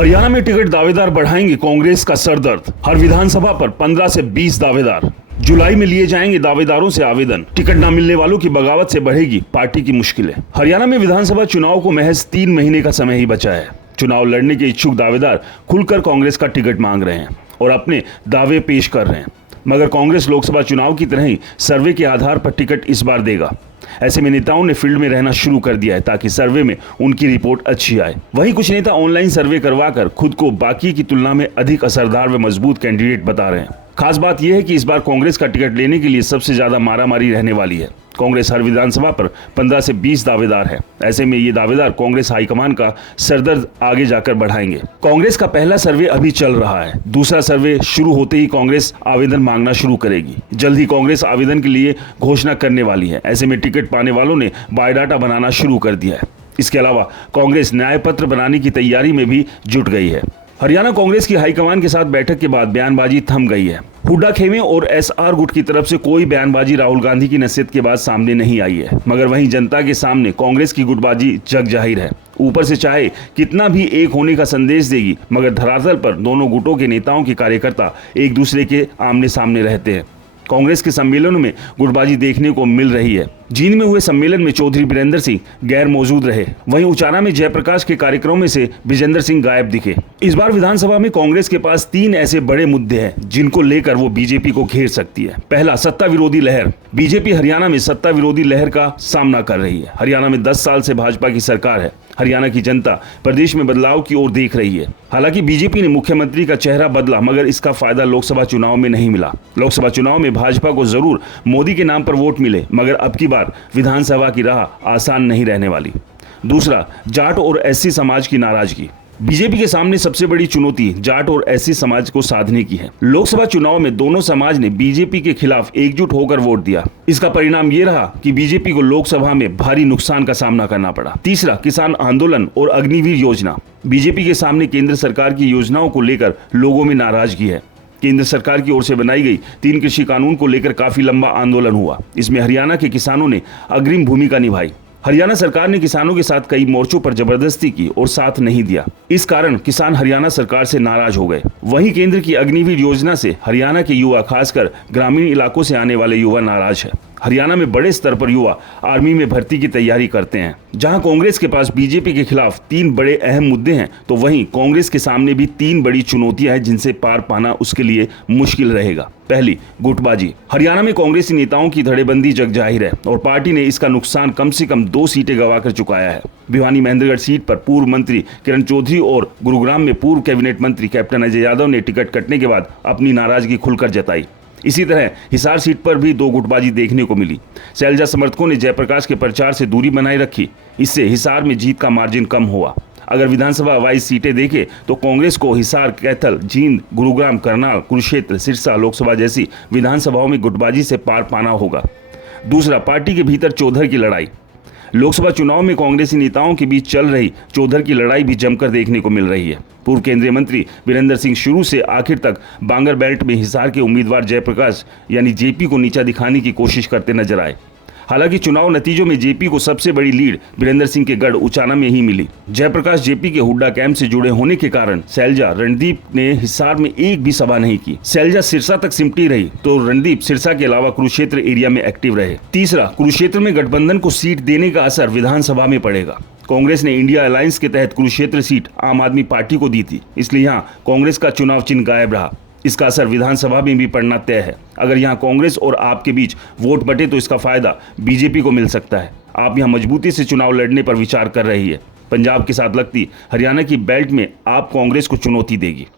हरियाणा में टिकट दावेदार बढ़ाएंगे कांग्रेस का सरदर्द। हर विधानसभा पर 15 से 20 दावेदार। जुलाई में लिए जाएंगे दावेदारों से आवेदन। टिकट न मिलने वालों की बगावत से बढ़ेगी पार्टी की मुश्किलें। हरियाणा में विधानसभा चुनाव को महज 3 महीने का समय ही बचा है। चुनाव लड़ने के इच्छुक दावेदार खुलकर कांग्रेस का टिकट मांग रहे हैं और अपने दावे पेश कर रहे हैं, मगर कांग्रेस लोकसभा चुनाव की तरह ही सर्वे के आधार पर टिकट इस बार देगा। ऐसे में नेताओं ने फील्ड में रहना शुरू कर दिया है ताकि सर्वे में उनकी रिपोर्ट अच्छी आए। वहीं कुछ नेता ऑनलाइन सर्वे करवाकर खुद को बाकी की तुलना में अधिक असरदार व मजबूत कैंडिडेट बता रहे हैं। खास बात यह है कि इस बार कांग्रेस का टिकट लेने के लिए सबसे ज्यादा मारामारी रहने वाली है। कांग्रेस हर विधानसभा पर 15 से 20 दावेदार है। ऐसे में ये दावेदार कांग्रेस हाईकमान का सरदर्द आगे जाकर बढ़ाएंगे। कांग्रेस का पहला सर्वे अभी चल रहा है। दूसरा सर्वे शुरू होते ही कांग्रेस आवेदन मांगना शुरू करेगी। जल्द ही कांग्रेस आवेदन के लिए घोषणा करने वाली है। ऐसे में टिकट पाने वालों ने बायोडाटा बनाना शुरू कर दिया है। इसके अलावा कांग्रेस न्याय पत्र बनाने की तैयारी में भी जुट गई है। हरियाणा कांग्रेस की हाईकमान के साथ बैठक के बाद बयानबाजी थम गई है। हुड्डा खेमे और एसआर गुट की तरफ से कोई बयानबाजी राहुल गांधी की नसीहत के बाद सामने नहीं आई है, मगर वहीं जनता के सामने कांग्रेस की गुटबाजी जग जाहिर है। ऊपर से चाहे कितना भी एक होने का संदेश देगी, मगर धरातल पर दोनों गुटों के नेताओं के कार्यकर्ता एक दूसरे के आमने सामने रहते हैं। कांग्रेस के सम्मेलनों में गुटबाजी देखने को मिल रही है। जींद में हुए सम्मेलन में चौधरी बीरेंद्र सिंह गैर मौजूद रहे। वहीं उचाना में जयप्रकाश के कार्यक्रमों में से विजेंद्र सिंह गायब दिखे। इस बार विधानसभा में कांग्रेस के पास 3 ऐसे बड़े मुद्दे हैं जिनको लेकर वो बीजेपी को घेर सकती है। पहला, सत्ता विरोधी लहर। बीजेपी हरियाणा में सत्ता विरोधी लहर का सामना कर रही है। हरियाणा में 10 साल से भाजपा की सरकार है। हरियाणा की जनता प्रदेश में बदलाव की ओर देख रही है। हालांकि बीजेपी ने मुख्यमंत्री का चेहरा बदला, मगर इसका फायदा लोकसभा चुनाव में नहीं मिला। लोकसभा चुनाव में भाजपा को जरूर मोदी के नाम पर वोट मिले, मगर अब की बार विधानसभा की राह आसान नहीं रहने वाली। दूसरा, जाट और एससी समाज की नाराजगी। बीजेपी के सामने सबसे बड़ी चुनौती जाट और एससी समाज को साधने की है। लोकसभा चुनाव में दोनों समाज ने बीजेपी के खिलाफ एकजुट होकर वोट दिया। इसका परिणाम ये रहा कि बीजेपी को लोकसभा में भारी नुकसान का सामना करना पड़ा। तीसरा, किसान आंदोलन और अग्निवीर योजना। बीजेपी के सामने केंद्र सरकार की योजनाओं को लेकर लोगों में नाराजगी है। केंद्र सरकार की ओर से बनाई गई 3 कृषि कानून को लेकर काफी लंबा आंदोलन हुआ। इसमें हरियाणा के किसानों ने अग्रिम भूमिका निभाई। हरियाणा सरकार ने किसानों के साथ कई मोर्चों पर जबरदस्ती की और साथ नहीं दिया। इस कारण किसान हरियाणा सरकार से नाराज हो गए। वहीं केंद्र की अग्निवीर योजना से हरियाणा के युवा, खासकर ग्रामीण इलाकों से आने वाले युवा नाराज है। हरियाणा में बड़े स्तर पर युवा आर्मी में भर्ती की तैयारी करते हैं। जहां कांग्रेस के पास बीजेपी के खिलाफ 3 बड़े अहम मुद्दे हैं, तो वहीं कांग्रेस के सामने भी 3 बड़ी चुनौतियां हैं जिनसे पार पाना उसके लिए मुश्किल रहेगा। पहली, गुटबाजी। हरियाणा में कांग्रेसी नेताओं की धड़ेबंदी जग जाहिर है और पार्टी ने इसका नुकसान कम से कम 2 सीटें गंवा कर चुकाया है। भिवानी महेंद्रगढ़ सीट पर पूर्व मंत्री किरण चौधरी और गुरुग्राम में पूर्व कैबिनेट मंत्री कैप्टन अजय यादव ने टिकट कटने के बाद अपनी नाराजगी खुलकर जताई। इसी तरह हिसार सीट पर भी 2 गुटबाजी देखने को मिली। शैलजा समर्थकों ने जयप्रकाश के प्रचार से दूरी बनाए रखी। इससे हिसार में जीत का मार्जिन कम हुआ। अगर विधानसभा वाइज सीटें देखें तो कांग्रेस को हिसार, कैथल, जींद, गुरुग्राम, करनाल, कुरुक्षेत्र, सिरसा लोकसभा जैसी विधानसभाओं में गुटबाजी से पार पाना होगा। दूसरा, पार्टी के भीतर चौधर की लड़ाई। लोकसभा चुनाव में कांग्रेसी नेताओं के बीच चल रही चौधर की लड़ाई भी जमकर देखने को मिल रही है। पूर्व केंद्रीय मंत्री वीरेंद्र सिंह शुरू से आखिर तक बांगर बेल्ट में हिसार के उम्मीदवार जयप्रकाश यानी जेपी को नीचा दिखाने की कोशिश करते नजर आए। हालांकि चुनाव नतीजों में जेपी को सबसे बड़ी लीड वीरेंद्र सिंह के गढ़ उचाना में ही मिली। जयप्रकाश जेपी के हुड्डा कैंप से जुड़े होने के कारण शैलजा रणदीप ने हिसार में एक भी सभा नहीं की। शैलजा सिरसा तक सिमटी रही तो रणदीप सिरसा के अलावा कुरुक्षेत्र एरिया में एक्टिव रहे। तीसरा, कुरुक्षेत्र में गठबंधन को सीट देने का असर विधानसभा में पड़ेगा। कांग्रेस ने इंडिया अलायंस के तहत कुरुक्षेत्र सीट आम आदमी पार्टी को दी थी, इसलिए यहाँ कांग्रेस का चुनाव चिन्ह गायब रहा। इसका असर विधानसभा में भी पड़ना तय है। अगर यहाँ कांग्रेस और आप के बीच वोट बटे तो इसका फायदा बीजेपी को मिल सकता है। आप यहाँ मजबूती से चुनाव लड़ने पर विचार कर रही है। पंजाब के साथ लगती हरियाणा की बेल्ट में आप कांग्रेस को चुनौती देगी।